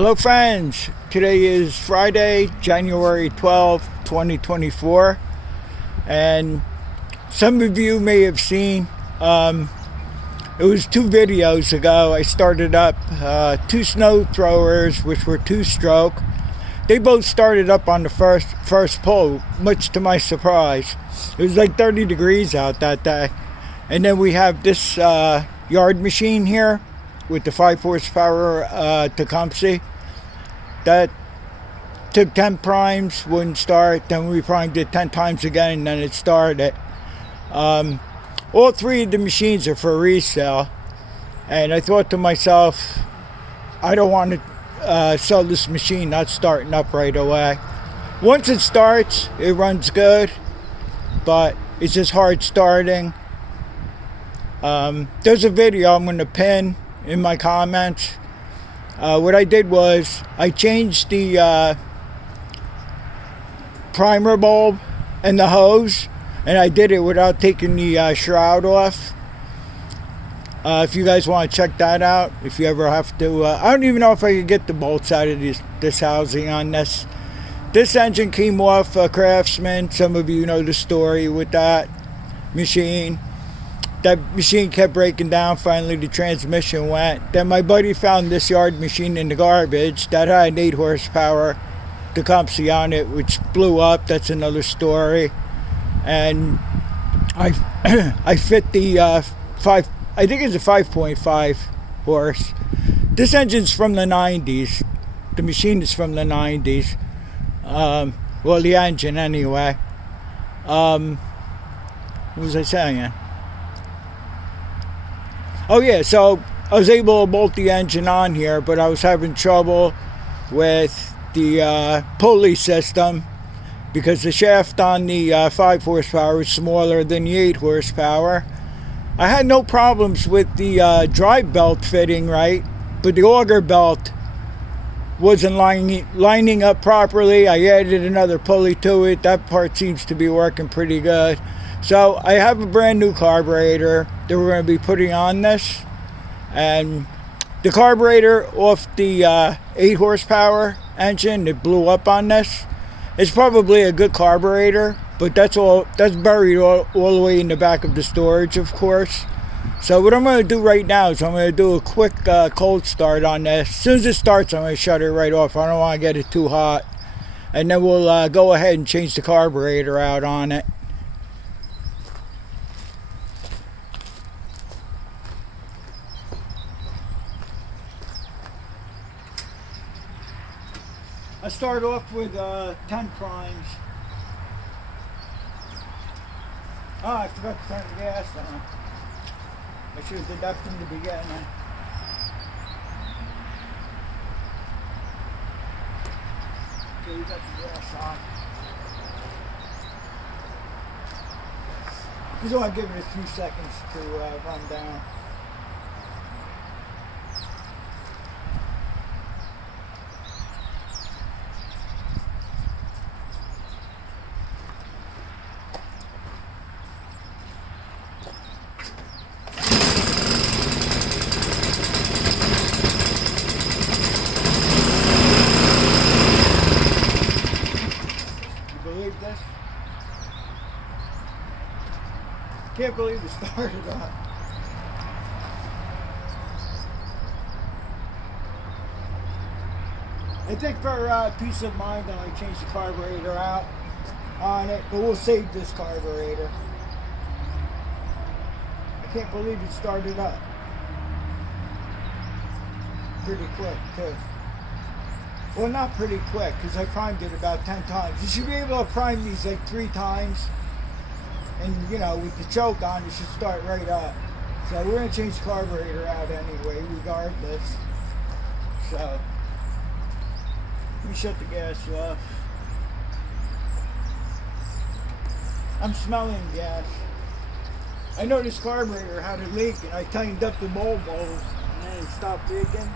Hello friends, today is Friday, January 12th, 2024, and some of you may have seen, it was 2 videos ago, I started up 2 snow throwers which were 2-stroke. They both started up on the first pull, much to my surprise. It was like 30 degrees out that day. And then we have this yard machine here with the 5 horsepower Tecumseh. That took 10 primes, wouldn't start. Then we primed it 10 times again, and then it started. All 3 of the machines are for resale. And I thought to myself, I don't want to sell this machine not starting up right away. Once it starts, it runs good, but it's just hard starting. There's a video I'm going to pin in my comments. What I did was I changed the primer bulb and the hose, and I did it without taking the shroud off. If you guys want to check that out, if you ever have to, I don't even know if I could get the bolts out of this housing on this. This engine came off Craftsman. Some of you know the story with that machine. That machine kept breaking down. Finally, the transmission went. Then my buddy found this yard machine in the garbage that had an 8 horsepower Tecumseh on it, which blew up. That's another story. And I fit the 5. I think it's a 5.5 horse. This engine's from the 90s. The machine is from the 90s. Well, the engine anyway. What was I saying? Oh yeah, so I was able to bolt the engine on here, but I was having trouble with the pulley system because the shaft on the 5 horsepower is smaller than the 8 horsepower. I had no problems with the drive belt fitting right, but the auger belt wasn't lining up properly. I added another pulley to it. That part seems to be working pretty good. So I have a brand new carburetor that we're going to be putting on this, and the carburetor off the 8 horsepower engine that blew up on this is probably a good carburetor, but that's buried all the way in the back of the storage, of course. So what I'm going to do right now is I'm going to do a quick cold start on this. As soon as it starts, I'm going to shut it right off. I don't want to get it too hot, and then we'll go ahead and change the carburetor out on it. I start off with 10 primes. Oh, I forgot to turn the gas on. I should have did that from the beginning. Okay, we got the gas on. Just want to give it a few seconds to run down. This. Can't believe it started up. I think for peace of mind I'm going to change the carburetor out on it, but we'll save this carburetor. I can't believe it started up. Pretty quick too. Well, not pretty quick, because I primed it about 10 times. You should be able to prime these like 3 times. And, you know, with the choke on, it should start right up. So we're going to change the carburetor out anyway, regardless. So, let me shut the gas off. I'm smelling gas. I know this carburetor had a leak, and I tightened up the mold bowls, and then it stopped leaking.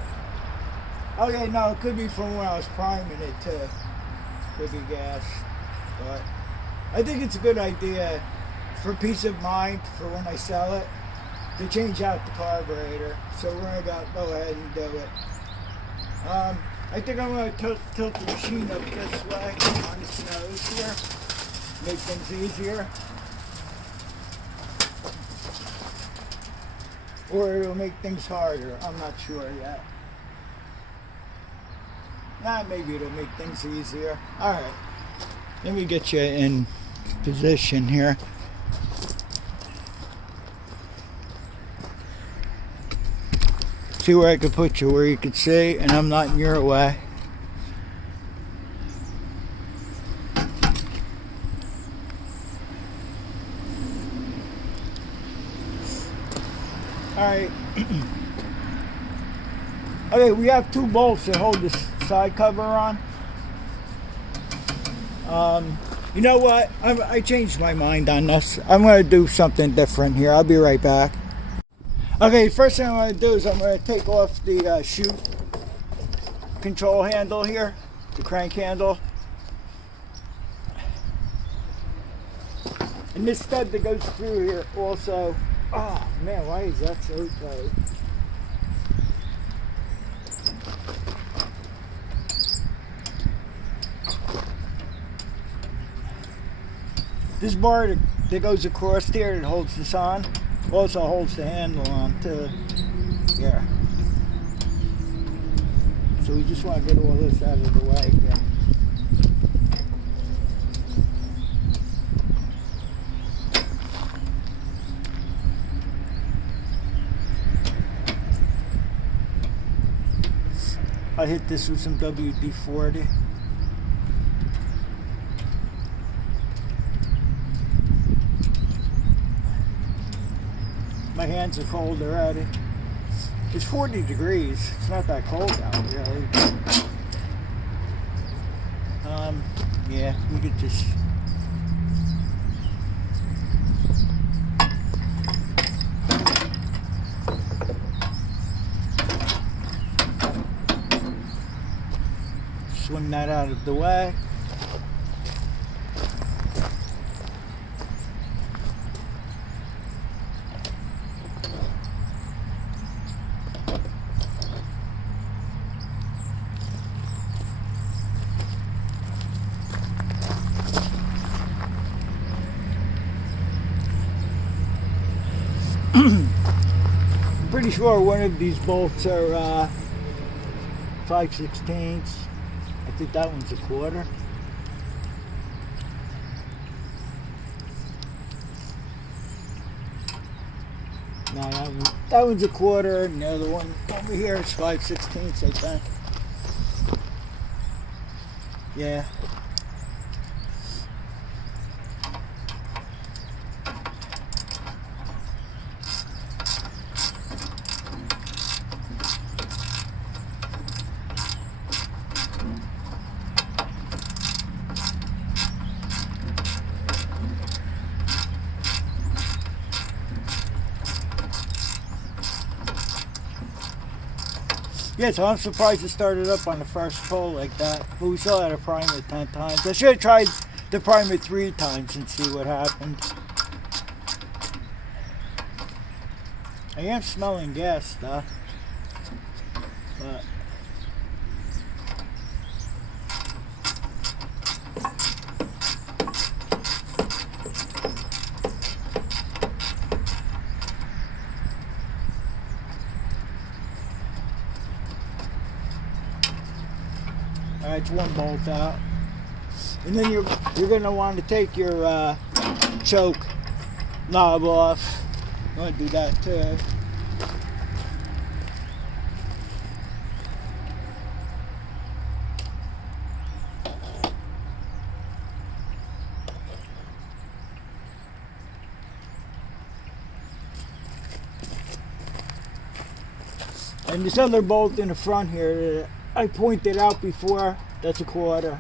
Okay, no, it could be from when I was priming it too. Could be gas. But I think it's a good idea for peace of mind for when I sell it to change out the carburetor. So we're going to go ahead and do it. I think I'm going to tilt the machine up this way on its nose here. Make things easier. Or it'll make things harder. I'm not sure yet. Maybe it'll make things easier. Alright. Let me get you in position here. See where I could put you where you could see and I'm not in your way. Alright. Okay, we have two bolts that hold this side cover on. You know what? I changed my mind on this. I'm going to do something different here. I'll be right back. Okay, first thing I'm going to do is I'm going to take off the chute control handle here, the crank handle. And this stud that goes through here also, oh man, why is that so tight? This bar that goes across here that holds this on also holds the handle on too. Yeah. So we just want to get all this out of the way here. I hit this with some WD-40. My hands are cold already. It's 40 degrees. It's not that cold out, really. Yeah, we could just... swing that out of the way. Pretty sure one of these bolts are 5/16. I think that one's a quarter. No, that one's a quarter, and the other one over here is 5/16, I think. Yeah. Yeah, so I'm surprised it started up on the first pull like that. But we still had to prime it 10 times. I should have tried to prime it 3 times and see what happened. I am smelling gas though. But alright, it's one bolt out. And then you're gonna want to take your choke knob off. I'm gonna do that too. And this other bolt in the front here that I pointed out before, that's a quarter.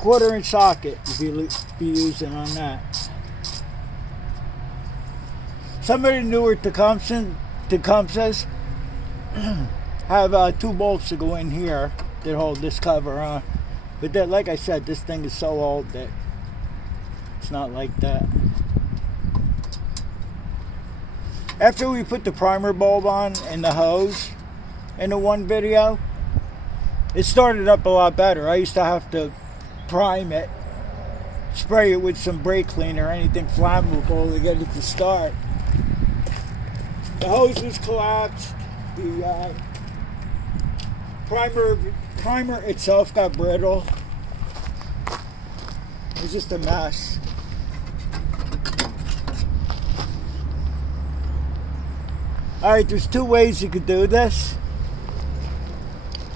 Quarter-inch socket you'll be using on that. Some of the newer Tecumsehs have 2 bolts to go in here that hold this cover on. But that, like I said, this thing is so old that it's not like that. After we put the primer bulb on and the hose in the one video, it started up a lot better. I used to have to prime it, spray it with some brake cleaner or anything flammable to get it to start. The hose was collapsed. The primer itself got brittle. It was just a mess. Alright, there's two ways you could do this.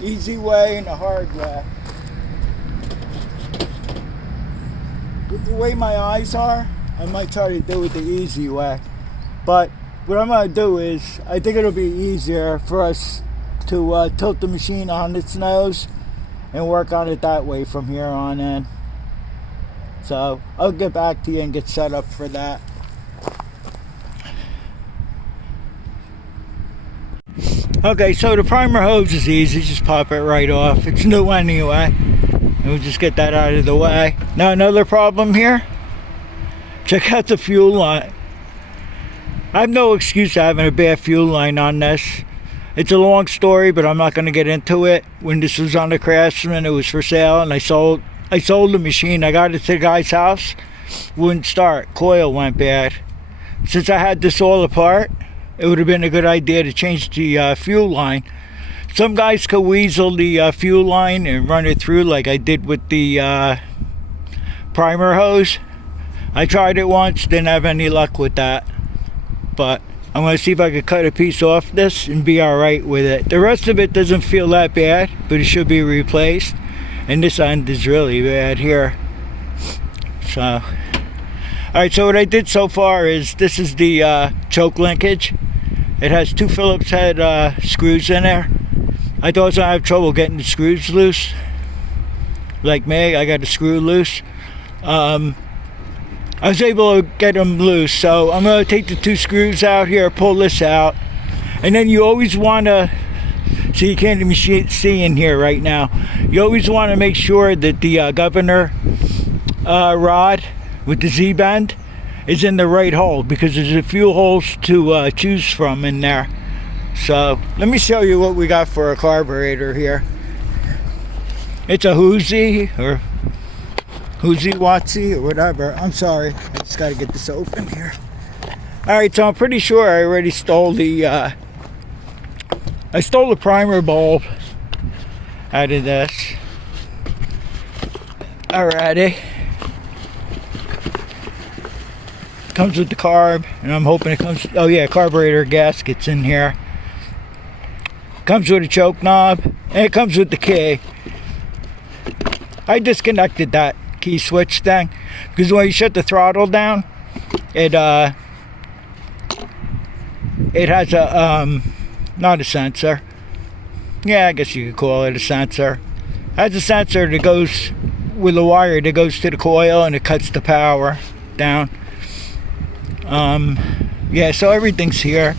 Easy way and a hard way. With the way my eyes are, I might try to do it the easy way. But what I'm going to do is, I think it'll be easier for us to tilt the machine on its nose and work on it that way from here on in. So I'll get back to you and get set up for that. Okay, so the primer hose is easy, just pop it right off. It's new anyway. And we'll just get that out of the way. Now another problem here. Check out the fuel line. I have no excuse to having a bad fuel line on this. It's a long story, but I'm not going to get into it. When this was on the Craftsman, it was for sale, and I sold the machine. I got it to the guy's house. Wouldn't start. Coil went bad. Since I had this all apart, it would have been a good idea to change the fuel line. Some guys could weasel the fuel line and run it through like I did with the primer hose. I tried it once, didn't have any luck with that. But I'm going to see if I could cut a piece off this and be alright with it. The rest of it doesn't feel that bad, but it should be replaced. And this end is really bad here. So, alright, so what I did so far is, this is the choke linkage. It has two Phillips head screws in there. I thought I was going to have trouble getting the screws loose. Like me, I got the screw loose. I was able to get them loose, so I'm going to take the two screws out here, pull this out, and then you always want to, so you can't even see in here right now, you always want to make sure that the governor rod with the Z-bend is in the right hole, because there's a few holes to choose from in there. So let me show you what we got for a carburetor here. It's a Hoosie, or Hoosie Watsy, or whatever. I'm sorry, I just got to get this open here. Alright, so I'm pretty sure I already stole the primer bulb out of this already. Comes with the carb, and I'm hoping it comes, oh yeah, carburetor gaskets in here. Comes with a choke knob, and it comes with the key. I disconnected that key switch thing because when you shut the throttle down, it has a not a sensor, yeah, I guess you could call it a sensor. It has a sensor that goes with a wire that goes to the coil, and it cuts the power down. Yeah, so everything's here.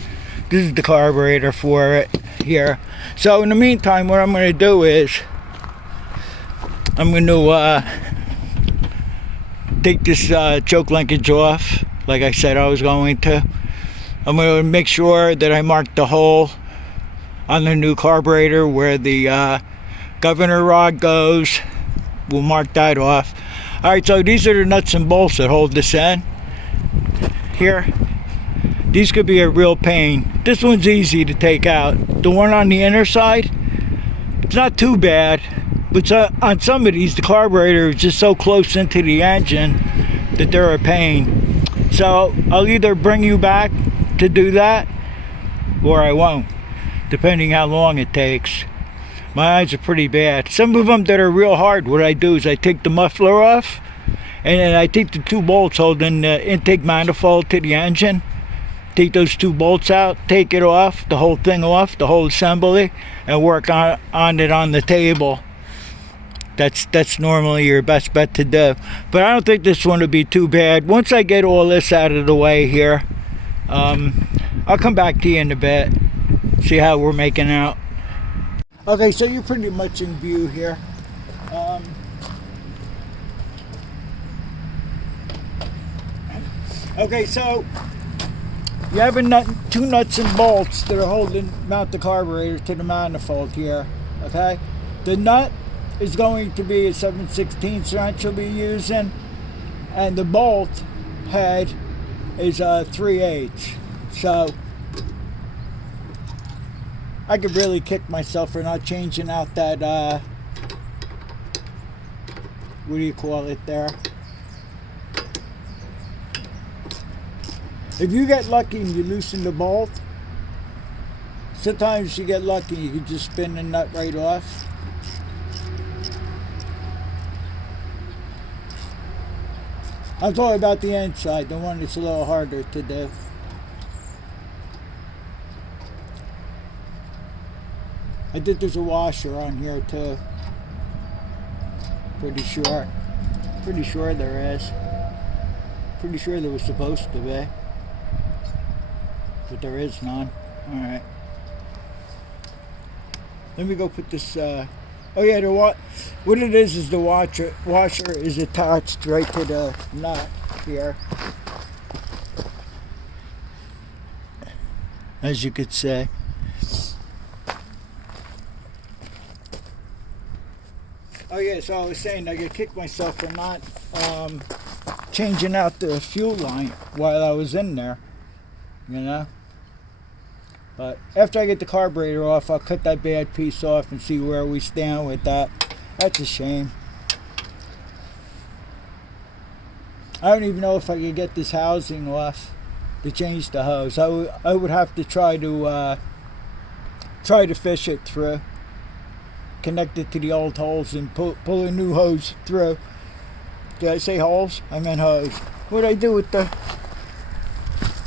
This is the carburetor for it here. So in the meantime, what I'm going to do is I'm going to take this choke linkage off, like I said I was going to. I'm going to make sure that I mark the hole on the new carburetor where the governor rod goes. We'll mark that off. Alright, so these are the nuts and bolts that hold this in here. These could be a real pain. This one's easy to take out. The one on the inner side, it's not too bad, but on some of these, the carburetor is just so close into the engine that they're a pain. So I'll either bring you back to do that, or I won't, depending how long it takes. My eyes are pretty bad. Some of them that are real hard, what I do is I take the muffler off, and then I take the two bolts holding the intake manifold to the engine. Take those two bolts out, take it off, the whole thing off, the whole assembly, and work on it on the table. That's normally your best bet to do. But I don't think this one will be too bad. Once I get all this out of the way here, I'll come back to you in a bit, see how we're making out. Okay, so you're pretty much in view here. Okay, so you have two nuts and bolts that are mount the carburetor to the manifold here, okay? The nut is going to be a 7/16 wrench you'll be using, and the bolt head is a 3/8. So I could really kick myself for not changing out that what do you call it there? If you get lucky and you loosen the bolt, sometimes you get lucky, you can just spin the nut right off. I'm talking about the inside, the one that's a little harder to do. I think there's a washer on here too. Pretty sure. Pretty sure there is. Pretty sure there was supposed to be. But there is none. Alright. Let me go put this oh yeah, what it is the washer is attached right to the nut here. As you could see. Oh yeah, so I was saying I could kick myself for not changing out the fuel line while I was in there, you know. But after I get the carburetor off, I'll cut that bad piece off and see where we stand with that. That's a shame. I don't even know if I could get this housing off to change the hose. I would have to try to fish it through, connect it to the old holes and pull a new hose through. Did I say holes? I meant hose. What'd I do with the...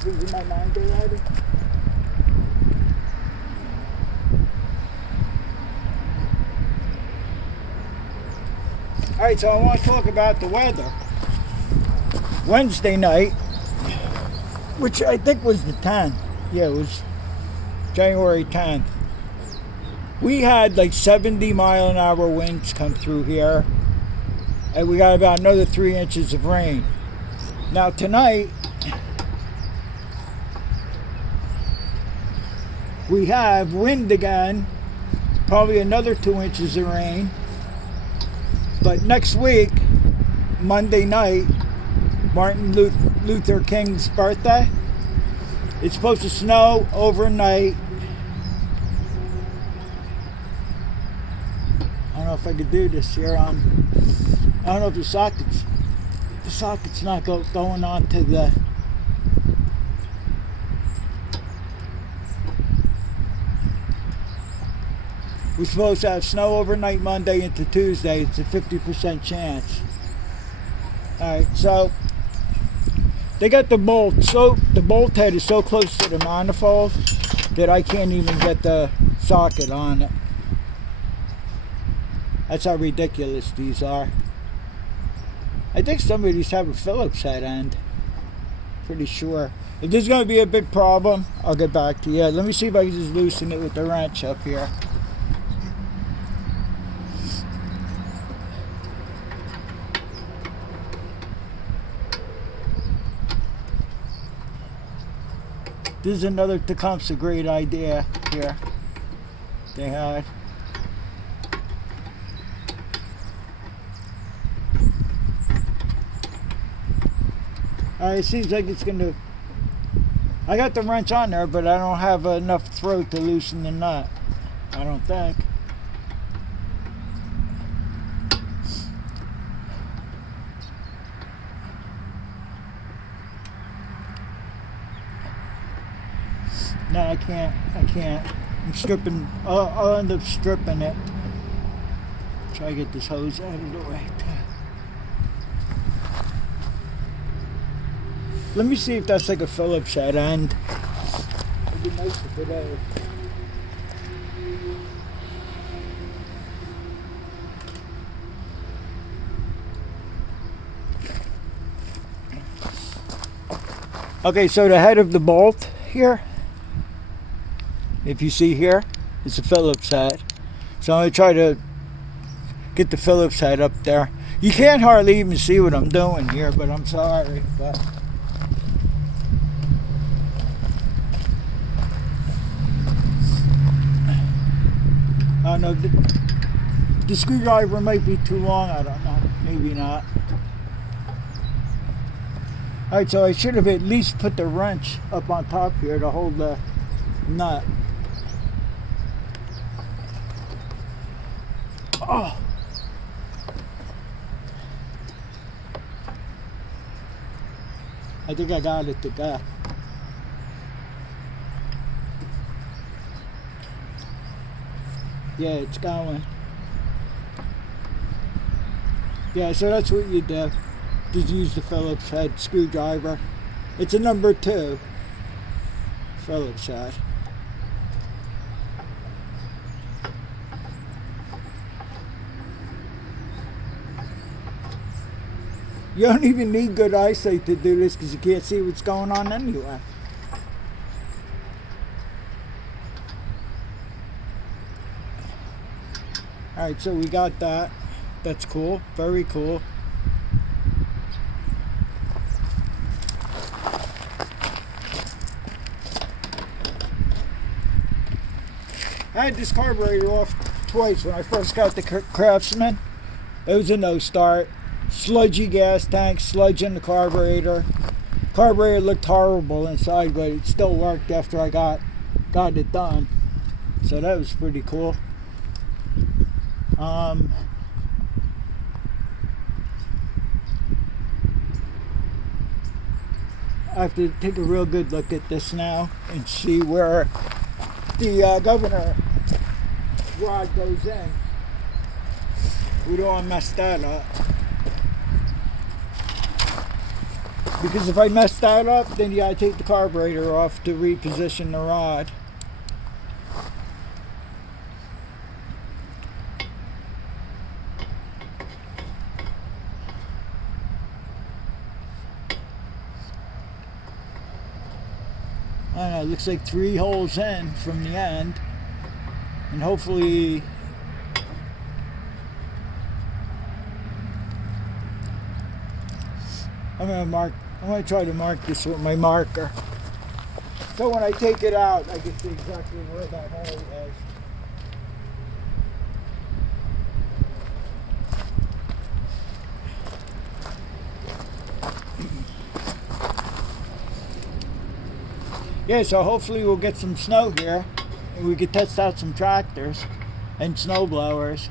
Losing my mind already? Alright, so I want to talk about the weather. Wednesday night, which I think was the 10th. Yeah, it was January 10th. We had like 70-mile-an-hour winds come through here, and we got about another 3 inches of rain. Now tonight, we have wind again, probably another 2 inches of rain. But next week, Monday night, Martin Luther King's birthday, it's supposed to snow overnight. I don't know if I could do this here on, I don't know if the socket's not going on to the, we're supposed to have snow overnight Monday into Tuesday. It's a 50% chance. Alright, so they got the bolt. So the bolt head is so close to the manifold that I can't even get the socket on it. That's how ridiculous these are. I think some of these have a Phillips head end. Pretty sure. If there's going to be a big problem, I'll get back to you. Let me see if I can just loosen it with the wrench up here. This is another Tecumseh great idea here they had. Alright, it seems like it's going to... I got the wrench on there, but I don't have enough throat to loosen the nut. I don't think. No, I can't. I'm stripping, I'll end up stripping it. Try to get this hose out of the way. Let me see if that's like a Phillips head end. It'd be nice if it is. Okay, so the head of the bolt here, if you see here, it's a Phillips head. So I'm going to try to get the Phillips head up there. You can't hardly even see what I'm doing here, but I'm sorry. But I don't know. The screwdriver might be too long, I don't know. Maybe not. Alright, so I should have at least put the wrench up on top here to hold the nut. Oh! I think I got it to go. Yeah, it's going. Yeah, so that's what you do. Just use the Phillips head screwdriver. It's a number 2 Phillips head. You don't even need good eyesight to do this because you can't see what's going on anyway. Alright, so we got that. That's cool. Very cool. I had this carburetor off twice when I first got the Craftsman. It was a no start. Sludgy gas tank, sludge in the carburetor. Carburetor looked horrible inside, but it still worked after I got it done. So that was pretty cool. I have to take a real good look at this now and see where the governor rod goes in. We don't want to mess that up. Because if I mess that up, then you gotta take the carburetor off to reposition the rod. I don't know, it looks like 3 holes in from the end. And hopefully I'm gonna try to mark this with my marker. So when I take it out, I can see exactly where that hole is. Yeah, so hopefully we'll get some snow here and we can test out some tractors and snow blowers.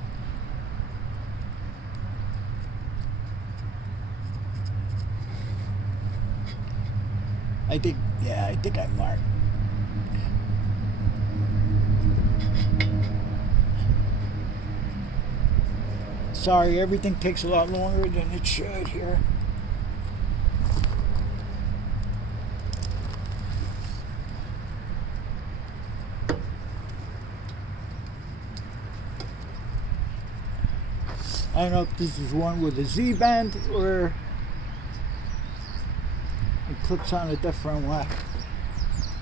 I think I marked. Sorry, everything takes a lot longer than it should here. I don't know if this is one with a Z-bend or it clips on a different way.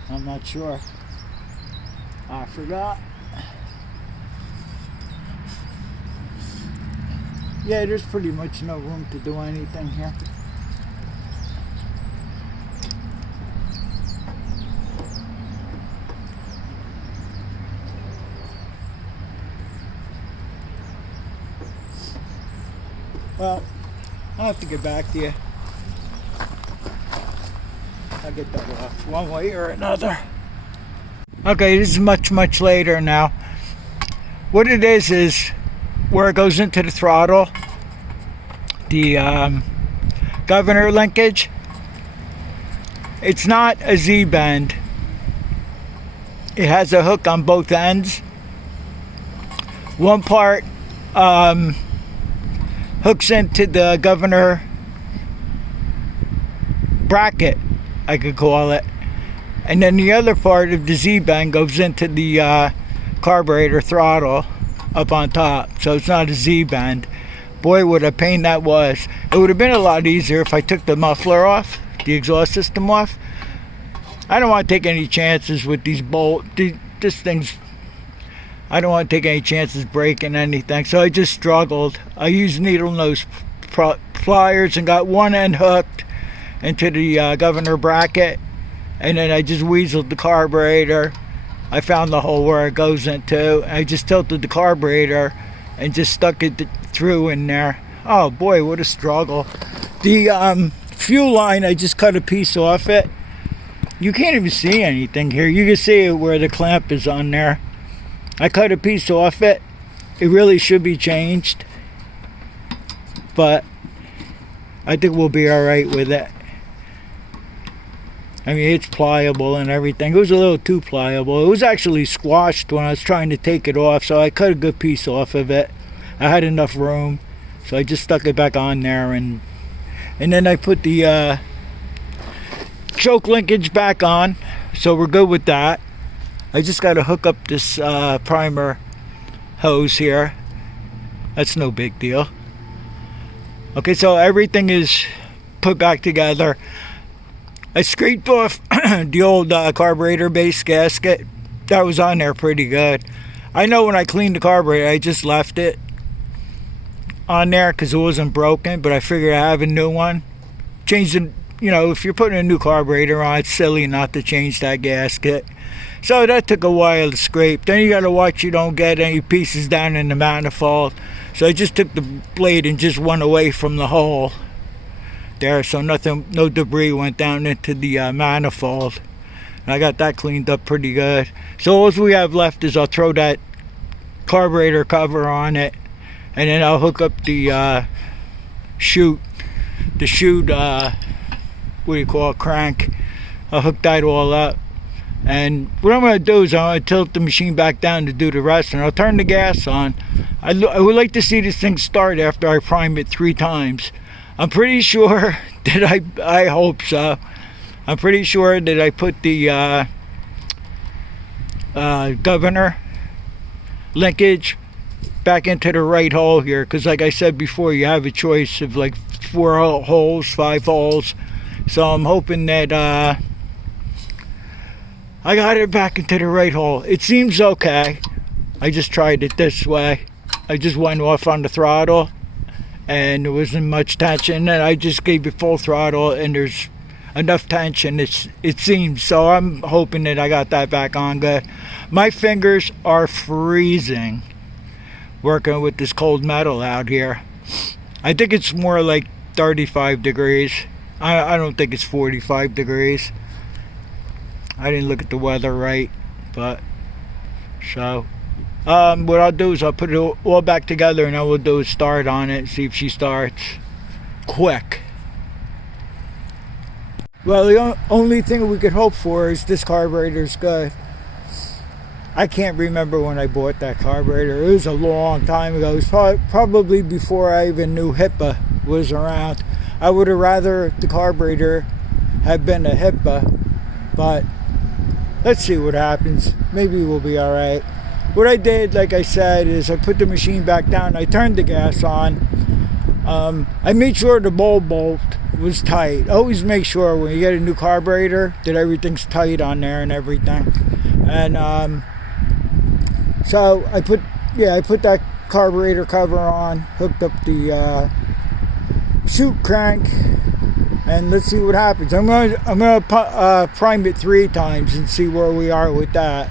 I'm not sure. I forgot. Yeah, there's pretty much no room to do anything here. Well, I'll have to get back to you. I'll get that off one way or another. Okay, this is much later now. What it is where it goes into the throttle, the governor linkage. It's not a Z-bend. It has a hook on both ends. One part hooks into the governor bracket, I could call it, and then the other part of the Z-bend goes into the carburetor throttle up on top. So it's not a Z-bend. Boy, what a pain that was. It would have been a lot easier if I took the muffler off, the exhaust system off. I don't want to take any chances with these this thing's, I don't want to take any chances breaking anything, so I just struggled. I used needle nose pliers and got one end hooked into the governor bracket, and then I just weaseled the carburetor. I found the hole where it goes into. I just tilted the carburetor and just stuck it through in there. Oh boy, what a struggle. The fuel line, I just cut a piece off it. You can't even see anything here. You can see where the clamp is on there. I cut a piece off it. It really should be changed, but I think we'll be alright with it. I mean, it's pliable and everything. It was a little too pliable. It was actually squashed when I was trying to take it off, so I cut a good piece off of it. I had enough room, so I just stuck it back on there, and then I put the choke linkage back on, so we're good with that. I just got to hook up this primer hose here. That's no big deal. Okay, so everything is put back together. I scraped off the old carburetor base gasket. That was on there pretty good. I know when I cleaned the carburetor, I just left it on there because it wasn't broken, but I figured I have a new one. Change the, if you're putting a new carburetor on, it's silly not to change that gasket. So that took a while to scrape. Then you got to watch you don't get any pieces down in the manifold. So I just took the blade and just went away from the hole there, so no debris went down into the manifold. And I got that cleaned up pretty good. So all we have left is I'll throw that carburetor cover on it, and then I'll hook up the chute, crank. I'll hook that all up, and what I'm going to do is I'm going to tilt the machine back down to do the rest, and I'll turn the gas on. I would like to see this thing start after I prime it 3 times. I'm pretty sure that I hope so. I'm pretty sure that I put the governor linkage back into the right hole here, because like I said before, you have a choice of like 4 holes, 5 holes. So I'm hoping that I got it back into the right hole. It seems okay. I just tried it this way. I just went off on the throttle and there wasn't much tension, and I just gave it full throttle and there's enough tension, it seems. So I'm hoping that I got that back on good. My fingers are freezing working with this cold metal out here. I think it's more like 35 degrees. I don't think it's 45 degrees. I didn't look at the weather right, but so what I'll do is I'll put it all back together, and all we'll do is start on it, see if she starts quick. Well, the only thing we could hope for is this carburetor's good. I can't remember when I bought that carburetor. It was a long time ago. It was probably before I even knew HIPAA was around. I would have rather the carburetor have been a HIPAA, but let's see what happens. Maybe we'll be all right. What I did, like I said, is I put the machine back down. I turned the gas on. I made sure the bolt was tight. Always make sure when you get a new carburetor that everything's tight on there and everything. And so I put that carburetor cover on, hooked up the chute crank, and let's see what happens. I'm gonna prime it 3 times and see where we are with that.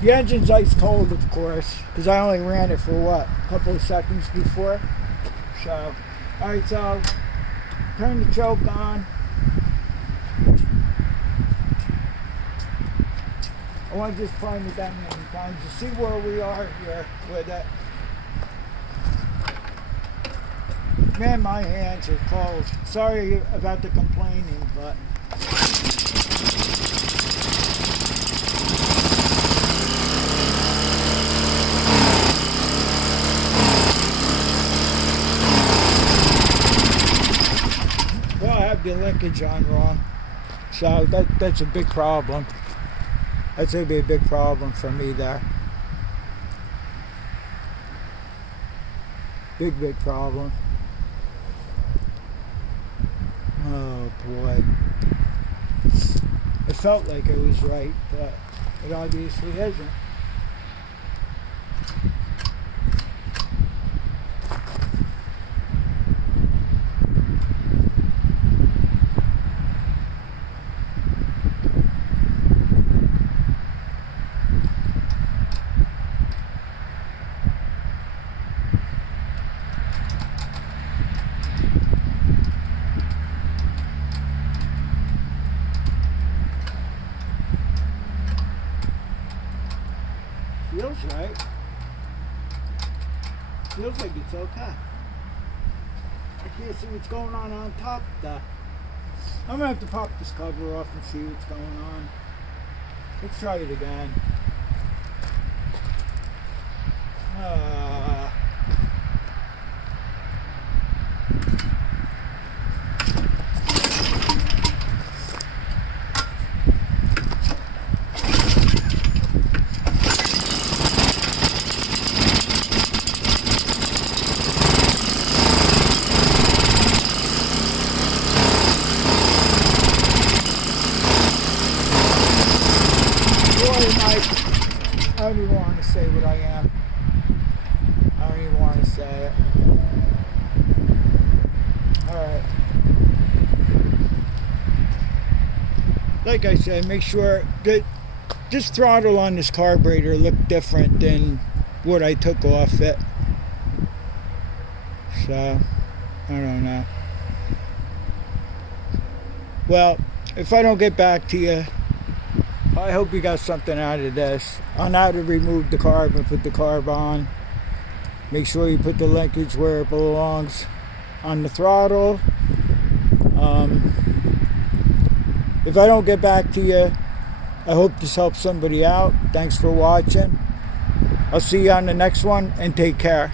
The engine's ice cold, of course, because I only ran it for a couple of seconds before. So, alright, so turn the choke on. I want to just prime it that many times to see where we are here with it. Man, my hands are cold. Sorry about the complaining, but the linkage on wrong, so that's a big problem. That's gonna be a big problem for me there. Big problem. Oh boy, it felt like it was right, but it obviously isn't. Feels right. Feels like it's okay. I can't see what's going on top though. I'm gonna have to pop this cover off and see what's going on. Let's try it again. I don't even want to say what I am. I don't even want to say it. Alright. Like I said, make sure that this throttle on this carburetor looked different than what I took off it. So, I don't know. Well, if I don't get back to you, I hope you got something out of this on how to remove the carb and put the carb on. Make sure you put the linkage where it belongs on the throttle. If I don't get back to you, I hope this helps somebody out. Thanks for watching. I'll see you on the next one, and take care.